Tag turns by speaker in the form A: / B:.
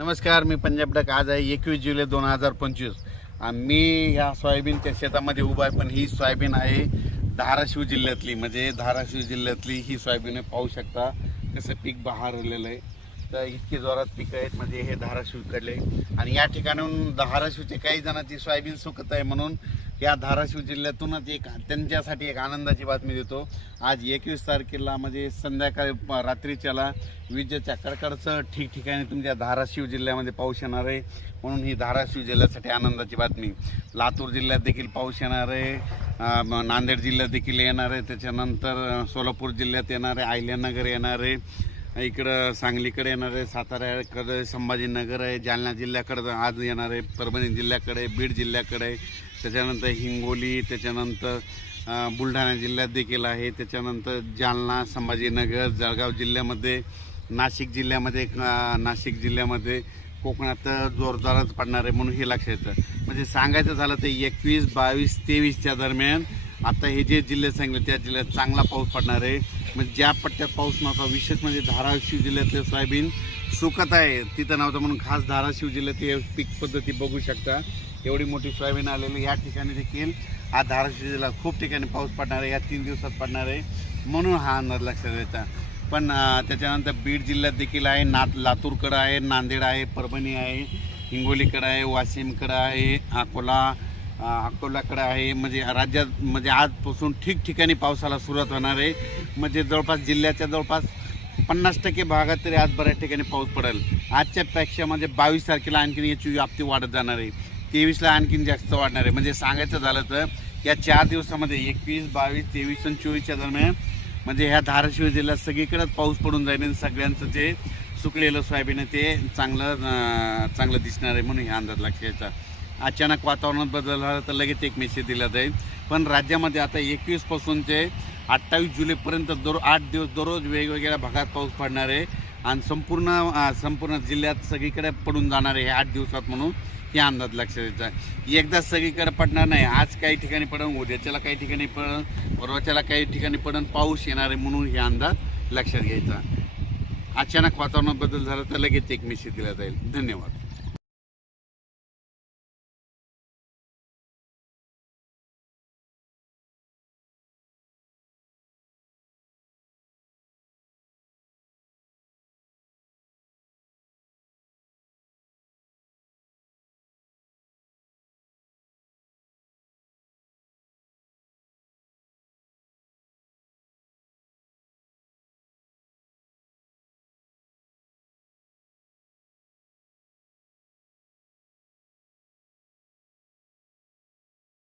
A: नमस्कार मी पंजाब डक आज आहे एकवीस जुलै दोन हजार पंचवीस मी ह्या सोयाबीनच्या शेतामध्ये उभा आहे पण ही सोयाबीन आहे धाराशिव जिल्ह्यातली म्हणजे धाराशिव जिल्ह्यातली ही सोयाबीन पाहू शकता कसं पीक बहारलेलं आहे तर इतकी जोरात पीक आहेत म्हणजे हे धाराशिवकडले आणि या ठिकाणाहून धाराशिवचे काही जणांची सोयाबीन सुकत आहे म्हणून या धाराशिव जिल्ह्यातूनच एक त्यांच्यासाठी एक आनंदाची बातमी देतो आज एकवीस तारखेला म्हणजे संध्याकाळी रात्रीच्याला विजेच्या कडकडचं ठिकठिकाणी तुमच्या धाराशिव जिल्ह्यामध्ये पाऊस येणार आहे म्हणून ही धाराशिव जिल्ह्यासाठी आनंदाची बातमी लातूर जिल्ह्यात देखील पाऊस येणार आहे नांदेड जिल्ह्यात देखील येणार आहे त्याच्यानंतर सोलापूर जिल्ह्यात येणार आहे आयल्यानगर येणार आहे इकडं सांगलीकडे येणार आहे साताऱ्याकडं संभाजीनगर आहे जालना जिल्ह्याकडं आज येणार आहे परभणी जिल्ह्याकडे बीड जिल्ह्याकडे त्याच्यानंतर हिंगोली त्याच्यानंतर बुलढाणा जिल्ह्यात देखील आहे त्याच्यानंतर जालना संभाजीनगर जळगाव जिल्ह्यामध्ये नाशिक जिल्ह्यामध्ये नाशिक जिल्ह्यामध्ये कोकणात जोरदारच पडणार आहे म्हणून हे लक्षात येतं म्हणजे सांगायचं झालं तर एकवीस बावीस तेवीसच्या दरम्यान आता हे जे जिल्हे सांगितलं त्या जिल्ह्यात चांगला पाऊस पडणार आहे म्हणजे ज्या पट्ट्यात पाऊस नव्हता विशेष म्हणजे धाराशिव जिल्ह्यातले सोयाबीन सुकत आहे तिथं नव्हतं म्हणून खास धाराशिव जिल्ह्यात पीक पद्धती बघू शकता एवढी मोठी सोयाबीन आलेली या ठिकाणी देखील हा धाराशिव जिल्ह्यात खूप ठिकाणी पाऊस पडणार आहे या तीन दिवसात पडणार आहे म्हणून हा अंदाज लक्षात येतात पण त्याच्यानंतर बीड जिल्ह्यात देखील आहे ना लातूरकडं आहे नांदेड आहे परभणी आहे हिंगोलीकडं आहे वाशिमकडं आहे अकोला अकोलाकडे आहे म्हणजे राज्यात म्हणजे आजपासून ठिकठिकाणी पावसाला सुरुवात होणार आहे म्हणजे जवळपास जिल्ह्याच्या जवळपास पन्नास टक्के भागात तरी आज बऱ्याच ठिकाणी पाऊस पडेल आजच्यापेक्षा म्हणजे बावीस तारखेला आणखीन याची व्याप्ती वाढत जाणार आहे तेवीसला आणखीन जास्त वाढणार आहे म्हणजे सांगायचं झालं तर या चार दिवसामध्ये एकवीस बावीस तेवीस आणि चोवीसच्या दरम्यान म्हणजे ह्या धाराशिव जिल्ह्यात सगळीकडेच पाऊस पडून जाईल आणि सगळ्यांचं जे सुकलेलं सोयाबीन आहे ते चांगलं चांगलं दिसणार आहे म्हणून ह्या अंदाज लक्षात अचानक वातावरणात बदल झाला तर लगेच एक मेसेज दिला जाईल पण राज्यामध्ये आता एकवीसपासून ते अठ्ठावीस जुलैपर्यंत दर आठ दिवस दररोज वेगवेगळ्या भागात पाऊस पडणार आहे आणि संपूर्ण संपूर्ण जिल्ह्यात सगळीकडे पडून जाणार आहे आठ दिवसात म्हणून हे अंदाज लक्षात यायचा एकदा सगळीकडे पडणार नाही आज काही ठिकाणी पडन उद्याच्याला काही ठिकाणी पडन परवाच्याला काही ठिकाणी पडन पाऊस येणार आहे म्हणून हे अंदाज लक्षात घ्यायचा अचानक वातावरणात बदल झाला तर लगेच एक मेसेज दिला जाईल धन्यवाद